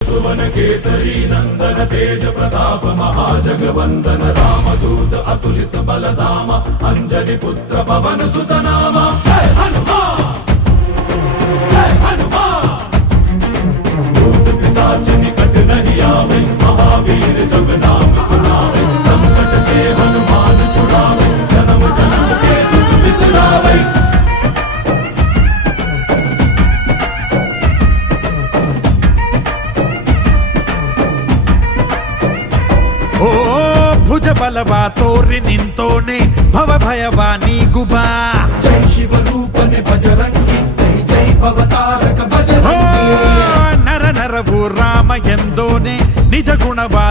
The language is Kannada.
सुवन केसरी नंदन तेज प्रताप महाजगवंदन रामदूत अतुलित बलधाम अंजनी पुत्र पवन सुत नाम जय हनुमान जय हनुमान। भूत पिशाच निकट नहीं आवे महावीर जब नाम सुनावे संकट से हनुमान छुड़ावे जन्म जन्म के दुख बिसरावे। ಓ ಭುಜ ಬಲವಾ ತೋರಿ ನಿಂತೋನೆ ಭವ ಭಯವಾ ನೀಗುಬಾ ಜೈ ಶಿವರೂಪನೆ ಬಜರಂಗಿ ಜೈ ಜೈ ಭವತಾರಕ ಬಜರಂಗಿ ನರ ನರವು ರಾಮ ಎಂದೋನೆ ನಿಜ ಗುಣವಾ